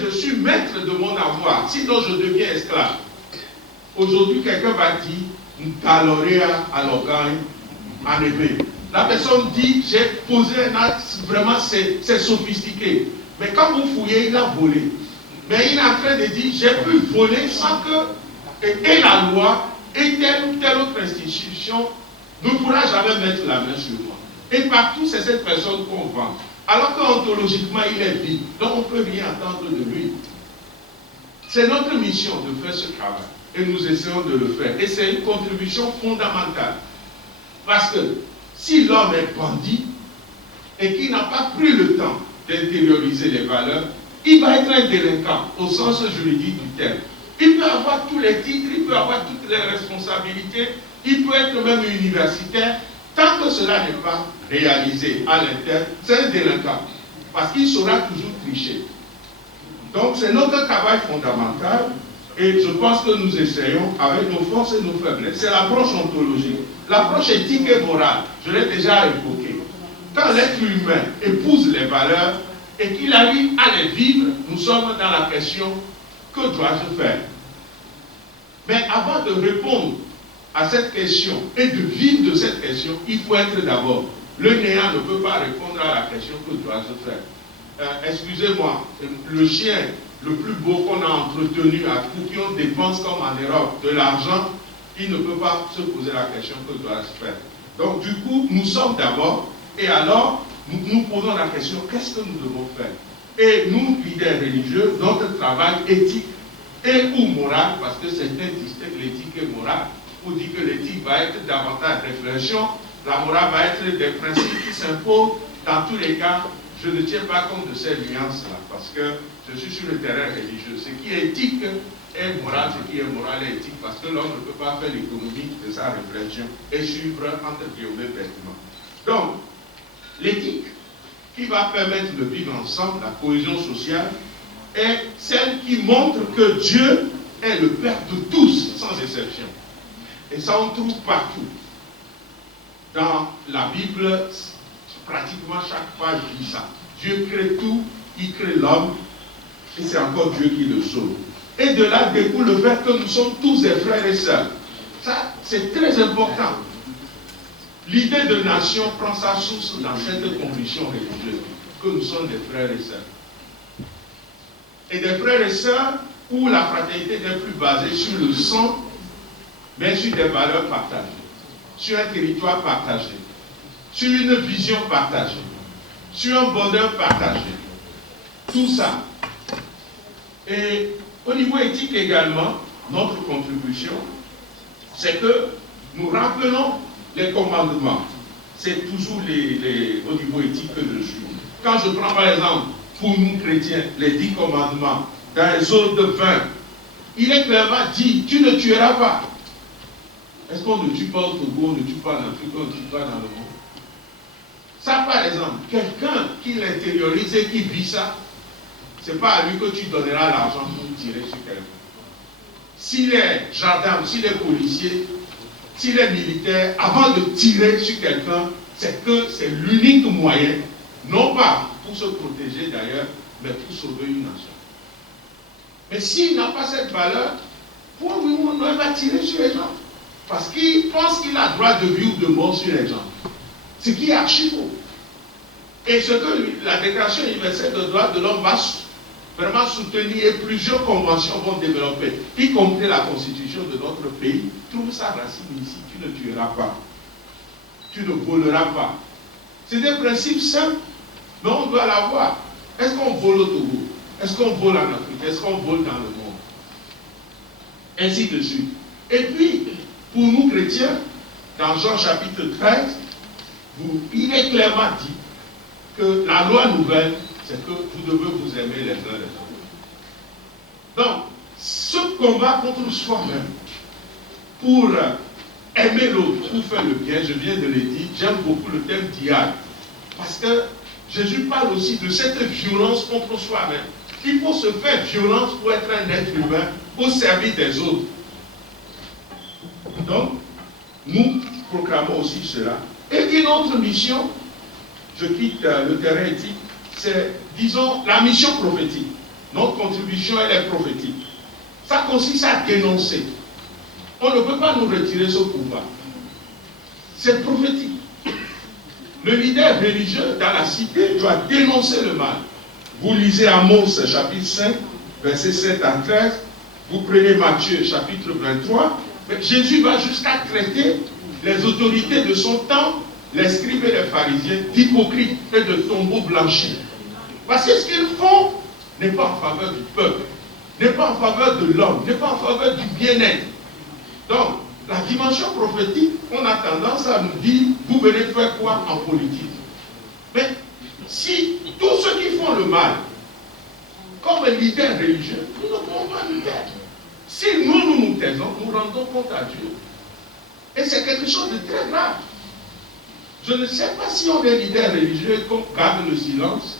je suis maître de mon avoir, sinon je deviens esclave. Aujourd'hui, quelqu'un va dire Ntalorea à l'organe en épée. La personne dit j'ai posé un acte, vraiment c'est sophistiqué. Mais quand vous fouillez, il a volé. Mais il est en train de dire j'ai pu voler sans que et la loi et telle ou telle autre institution ne pourra jamais mettre la main sur moi. Et partout, c'est cette personne qu'on vend. Alors qu'ontologiquement, il est vide. Donc, on ne peut rien attendre de lui. C'est notre mission de faire ce travail. Et nous essayons de le faire. Et c'est une contribution fondamentale. Parce que si l'homme est bandit et qu'il n'a pas pris le temps d'intérioriser les valeurs, il va être un délinquant au sens juridique du terme. Il peut avoir tous les titres, il peut avoir toutes les responsabilités, il peut être même universitaire. Tant que cela n'est pas réalisé à l'interne, c'est un délinquant. Parce qu'il saura toujours tricher. Donc c'est notre travail fondamental et je pense que nous essayons avec nos forces et nos faiblesses. C'est l'approche ontologique. L'approche éthique et morale, je l'ai déjà évoqué. Quand l'être humain épouse les valeurs et qu'il arrive à les vivre, nous sommes dans la question que dois-je faire? Mais avant de répondre à cette question et de vivre de cette question, il faut être d'abord. Le néant ne peut pas répondre à la question que dois-je faire. Excusez-moi, le chien le plus beau qu'on a entretenu à Coupion dépense comme en Europe de l'argent, il ne peut pas se poser la question que dois-je faire. Donc du coup, nous sommes d'abord, et alors nous nous posons la question, qu'est-ce que nous devons faire? Et nous, leaders religieux, notre travail éthique et ou moral, parce que certains distinguent l'éthique et morale, pour dire que l'éthique va être davantage réflexion, la morale va être des principes qui s'imposent. Dans tous les cas, je ne tiens pas compte de ces nuances-là, parce que je suis sur le terrain religieux. Ce qui est éthique est moral, ce qui est moral est éthique, parce que l'homme ne peut pas faire l'économie de sa réflexion et suivre entre guillemets bêtement. Donc, l'éthique qui va permettre de vivre ensemble, la cohésion sociale, est celle qui montre que Dieu est le Père de tous, sans exception. Et ça, on trouve partout. Dans la Bible, pratiquement chaque page dit ça. Dieu crée tout, il crée l'homme, et c'est encore Dieu qui le sauve. Et de là découle le fait que nous sommes tous des frères et sœurs. Ça, c'est très important. L'idée de nation prend sa source dans cette conviction religieuse, que nous sommes des frères et sœurs. Et des frères et sœurs où la fraternité n'est plus basée sur le sang, mais sur des valeurs partagées, sur un territoire partagé, sur une vision partagée, sur un bonheur partagé. Tout ça. Et au niveau éthique également, notre contribution, c'est que nous rappelons les commandements. C'est toujours au niveau éthique que je suis. Quand je prends par exemple, pour nous chrétiens, les 10 commandements, dans Exode 20, il est clairement dit, tu ne tueras pas. Est-ce qu'on ne tue pas au Togo, on ne tue pas en Afrique, on ne tue pas dans le monde? Ça, par exemple, quelqu'un qui l'intériorise et qui vit ça, ce n'est pas à lui que tu donneras l'argent pour tirer sur quelqu'un. S'il est gendarme, s'il est policier, s'il est militaire, avant de tirer sur quelqu'un, c'est que c'est l'unique moyen, non pas pour se protéger d'ailleurs, mais pour sauver une nation. Mais s'il n'a pas cette valeur, pour lui, on va tirer sur les gens. Parce qu'il pense qu'il a droit de vie ou de mort sur les gens. Ce qui est archi faux. Et ce que la Déclaration universelle des droits de l'homme va vraiment soutenir et plusieurs conventions vont développer, y compris la constitution de notre pays, trouve sa racine ici. Tu ne tueras pas. Tu ne voleras pas. C'est des principes simples, mais on doit l'avoir. Est-ce qu'on vole au Togo? Est-ce qu'on vole en Afrique? Est-ce qu'on vole dans le monde? Ainsi de suite. Et puis, pour nous chrétiens, dans Jean chapitre 13, il est clairement dit que la loi nouvelle, c'est que vous devez vous aimer les uns les autres. Donc, ce combat contre soi-même, pour aimer l'autre, pour faire le bien, je viens de le dire, j'aime beaucoup le thème d'hier. Parce que Jésus parle aussi de cette violence contre soi-même. Il faut se faire violence pour être un être humain, au service des autres. Donc, nous proclamons aussi cela. Et une autre mission, je quitte le terrain éthique, c'est, disons, la mission prophétique. notre contribution, elle est prophétique. Ça consiste à dénoncer. On ne peut pas nous retirer ce pouvoir. C'est prophétique. Le leader religieux dans la cité doit dénoncer le mal. Vous lisez Amos chapitre 5, versets 7 à 13. Vous prenez Matthieu chapitre 23. Jésus va jusqu'à traiter les autorités de son temps, les scribes et les pharisiens, d'hypocrites et de tombeaux blanchis. Parce que ce qu'ils font n'est pas en faveur du peuple, n'est pas en faveur de l'homme, n'est pas en faveur du bien-être. Donc, la dimension prophétique, on a tendance à nous dire, vous venez faire quoi en politique? Mais si tous ceux qui font le mal, comme leaders religieux, nous ne pouvons pas nous taire. Si nous nous taisons, nous rendons compte à Dieu. Et c'est quelque chose de très grave. Je ne sais pas si on est leader religieux et qu'on garde le silence.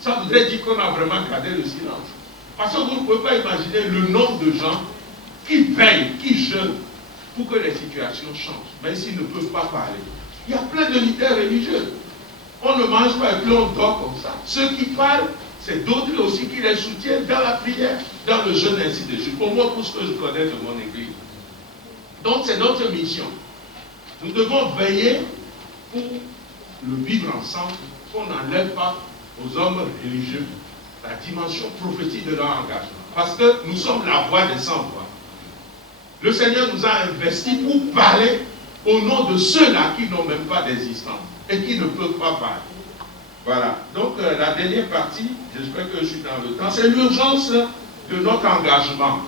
Ça voudrait dire qu'on a vraiment gardé le silence. Parce que vous ne pouvez pas imaginer le nombre de gens qui veillent, qui jeûnent pour que les situations changent, même s'ils ne peuvent pas parler. Il y a plein de leaders religieux. On ne mange pas et puis on dort comme ça. Ceux qui parlent, c'est d'autres aussi qui les soutiennent dans la prière, dans le jeûne, ainsi de suite. Pour moi, pour ce que je connais de mon église. Donc, c'est notre mission. Nous devons veiller pour le vivre ensemble, qu'on n'enlève pas aux hommes religieux la dimension prophétique de leur engagement. Parce que nous sommes la voix des sans-voix. Le Seigneur nous a investis pour parler au nom de ceux-là qui n'ont même pas d'existence et qui ne peuvent pas parler. Voilà. Donc, la dernière partie, j'espère que je suis dans le temps, c'est l'urgence de notre engagement.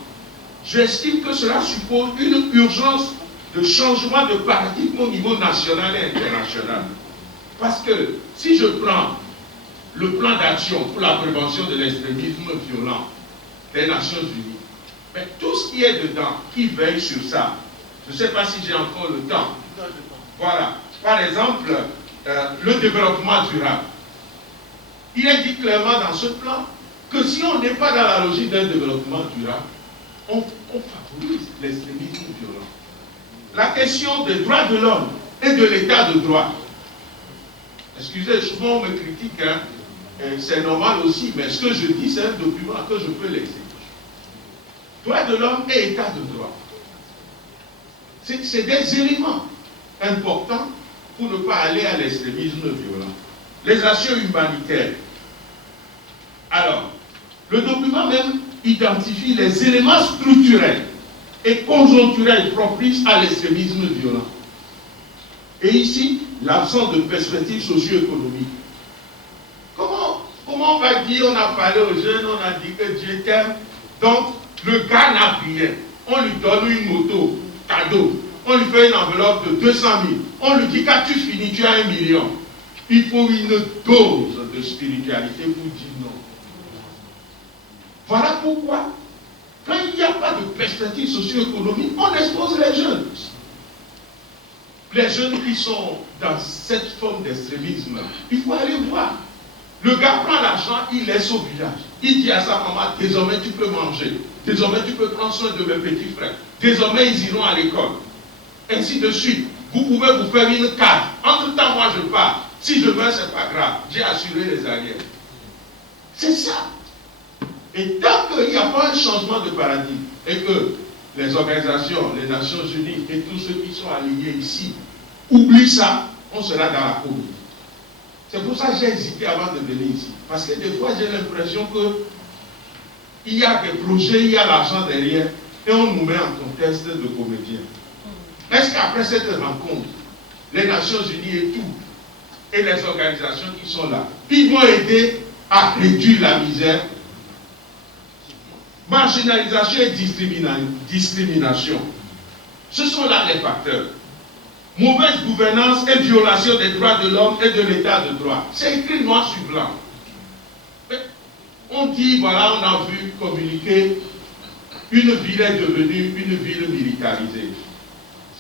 J'estime que cela suppose une urgence de changement de paradigme au niveau national et international. Parce que si je prends le plan d'action pour la prévention de l'extrémisme violent des Nations Unies, mais tout ce qui est dedans, qui veille sur ça, je ne sais pas si j'ai encore le temps. Voilà. Par exemple, le développement durable. Il est dit clairement dans ce plan que si on n'est pas dans la logique d'un développement durable, on favorise l'extrémisme violent. La question des droits de l'homme et de l'état de droit. Excusez, souvent on me critique, hein, c'est normal aussi, mais ce que je dis, c'est un document que je peux laisser. Droits de l'homme et état de droit. C'est des éléments importants pour ne pas aller à l'extrémisme violent. Les actions humanitaires. Alors, le document même identifie les éléments structurels et conjoncturels propices à l'extrémisme violent. Et ici, l'absence de perspectives socio-économiques. Comment on va dire, on a parlé aux jeunes, on a dit que Dieu t'aime, donc le gars n'a rien. On lui donne une moto, cadeau. On lui fait une enveloppe de 200 000. On lui dit, quand tu finis, tu as 1 million. Il faut une dose de spiritualité pour dire non. Voilà pourquoi, quand il n'y a pas de perspective socio-économique, on expose les jeunes. Les jeunes qui sont dans cette forme d'extrémisme, il faut aller voir. Le gars prend l'argent, il laisse au village. Il dit à sa maman, désormais tu peux manger. Désormais tu peux prendre soin de mes petits frères. Désormais ils iront à l'école. Ainsi de suite. Vous pouvez vous faire une carte. Entre-temps, moi je pars. Si je meurs, c'est pas grave. J'ai assuré les arrières. C'est ça. Et tant qu'il n'y a pas un changement de paradigme et que les organisations, les Nations Unies et tous ceux qui sont alignés ici oublient ça, on sera dans la communauté. C'est pour ça que j'ai hésité avant de venir ici. Parce que des fois, j'ai l'impression qu'il y a des projets, il y a l'argent derrière, et on nous met en contexte de comédiens. Est-ce qu'après cette rencontre, les Nations Unies et tout, et les organisations qui sont là, ils vont aider à réduire la misère, marginalisation et discrimination. Ce sont là les facteurs. Mauvaise gouvernance et violation des droits de l'homme et de l'état de droit. C'est écrit noir sur blanc. Mais on dit, voilà, on a vu communiquer, une ville est devenue une ville militarisée.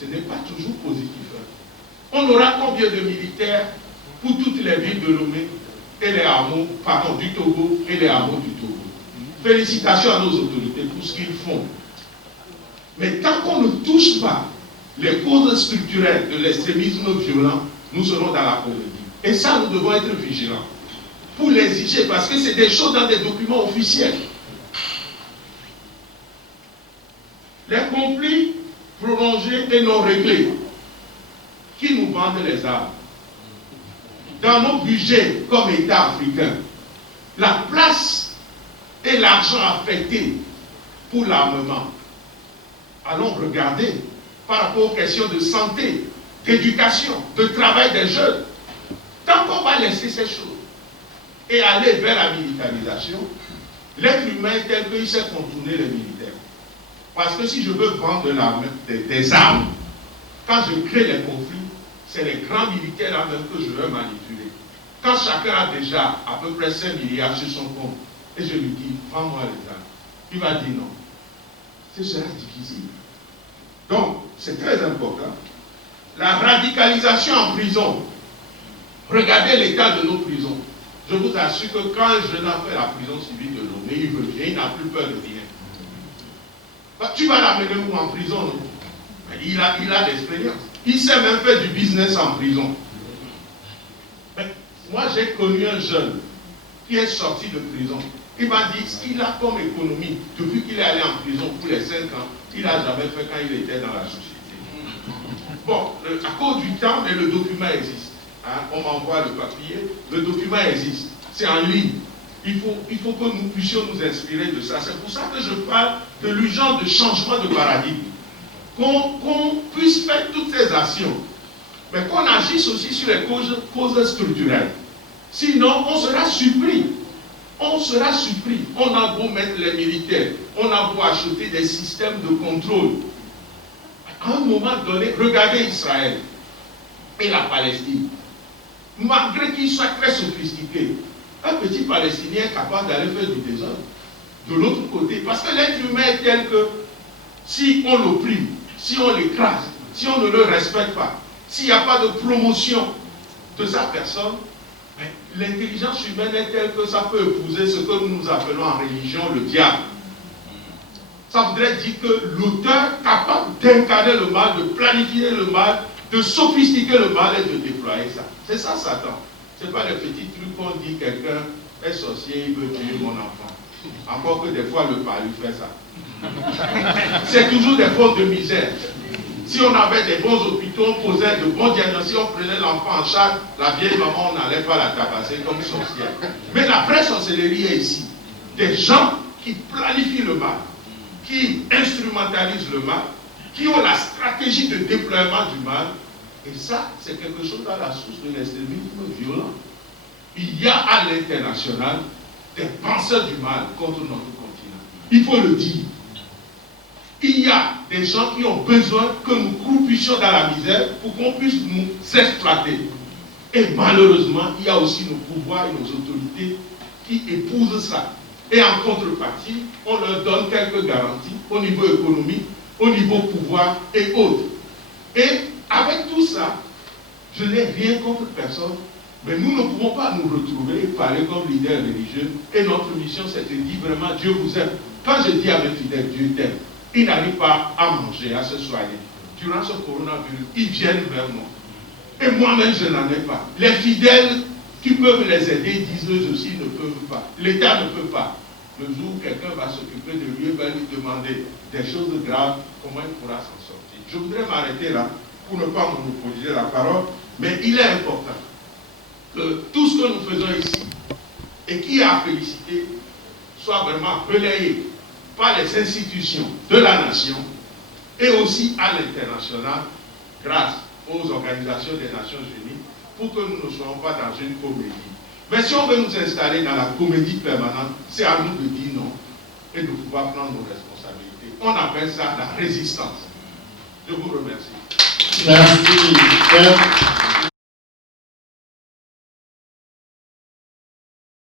Ce n'est pas toujours positif. On aura combien de militaires pour toutes les villes de Lomé et les hameaux, pardon, du Togo et les hameaux du Togo. Félicitations à nos autorités pour ce qu'ils font. Mais tant qu'on ne touche pas les causes structurelles de l'extrémisme violent, nous serons dans la comédie. Et ça, nous devons être vigilants pour l'exiger, parce que c'est des choses dans des documents officiels. Les conflits prolongés et non réglés qui nous vendent les armes. Dans nos budgets comme État africain, la place et l'argent affecté pour l'armement. Allons regarder par rapport aux questions de santé, d'éducation, de travail des jeunes. Tant qu'on va laisser ces choses et aller vers la militarisation, l'être humain tel qu'il sait contourner les militaires. Parce que si je veux vendre des armes, quand je crée les conflits, c'est les grands militaires là même que je veux manipuler. Quand chacun a déjà à peu près 5 milliards sur son compte, et je lui dis, vends-moi les armes, il va dire non. Ce sera difficile. Donc, c'est très important. La radicalisation en prison. Regardez l'état de nos prisons. Je vous assure que quand un jeune a fait la prison civile de Lomé, il revient, il n'a plus peur de rien. Bah, tu vas l'amener où en prison, non? Il a l'expérience. Il sait même faire du business en prison. Mais moi, j'ai connu un jeune qui est sorti de prison. Il m'a dit ce qu'il a comme économie depuis qu'il est allé en prison pour les 5 ans, il n'a jamais fait quand il était dans la société. Bon, à cause du temps, mais le document existe. Hein, on m'envoie le papier, le document existe. C'est en ligne. Il faut que nous puissions nous inspirer de ça. C'est pour ça que je parle de l'urgence de changement de paradigme. Qu'on puisse faire toutes ces actions, mais qu'on agisse aussi sur les causes structurelles. Sinon, on sera surpris. On sera surpris. On a beau mettre les militaires, on a beau acheter des systèmes de contrôle. À un moment donné, regardez Israël et la Palestine. Malgré qu'ils soient très sophistiqués, un petit Palestinien est capable d'aller faire du désordre. De l'autre côté, parce que l'être humain est tel que si on l'opprime, si on l'écrase, si on ne le respecte pas, s'il n'y a pas de promotion de sa personne, l'intelligence humaine est telle que ça peut épouser ce que nous appelons en religion le diable. Ça voudrait dire que l'auteur capable d'incarner le mal, de planifier le mal, de sophistiquer le mal et de déployer ça. C'est ça Satan. Ce n'est pas le petit truc qu'on dit quelqu'un est sorcier, il veut tuer mon enfant. Encore que des fois le palu fait ça. C'est toujours des fautes de misère. Si on avait des bons hôpitaux, on posait de bons diagnostics, on prenait l'enfant en charge, la vieille maman, on n'allait pas la tabasser comme sorcière. Mais la vraie sorcellerie est ici. Des gens qui planifient le mal, qui instrumentalisent le mal, qui ont la stratégie de déploiement du mal. Et ça, c'est quelque chose à la source de l'extrémisme violent. Il y a à l'international des penseurs du mal contre notre continent. Il faut le dire. Il y a des gens qui ont besoin que nous croupissions dans la misère pour qu'on puisse nous exploiter. Et malheureusement, il y a aussi nos pouvoirs et nos autorités qui épousent ça. Et en contrepartie, on leur donne quelques garanties au niveau économique, au niveau pouvoir et autres. Et avec tout ça, je n'ai rien contre personne, mais nous ne pouvons pas nous retrouver et parler comme leader religieux. Et notre mission, c'est de dire vraiment, Dieu vous aime. Quand je dis à mes fidèles, Dieu t'aime, ils n'arrivent pas à manger, à se soigner. Durant ce coronavirus, ils viennent vers moi. Et moi-même, je n'en ai pas. Les fidèles qui peuvent les aider disent eux aussi ne peuvent pas. L'État ne peut pas. Le jour où quelqu'un va s'occuper de lui, va lui demander des choses graves, comment il pourra s'en sortir. Je voudrais m'arrêter là pour ne pas monopoliser la parole, mais il est important que tout ce que nous faisons ici et qui est à féliciter soit vraiment relayé par les institutions de la nation et aussi à l'international grâce aux organisations des Nations Unies pour que nous ne soyons pas dans une comédie. Mais si on veut nous installer dans la comédie permanente, c'est à nous de dire non et de pouvoir prendre nos responsabilités. On appelle ça la résistance. Je vous remercie. Merci.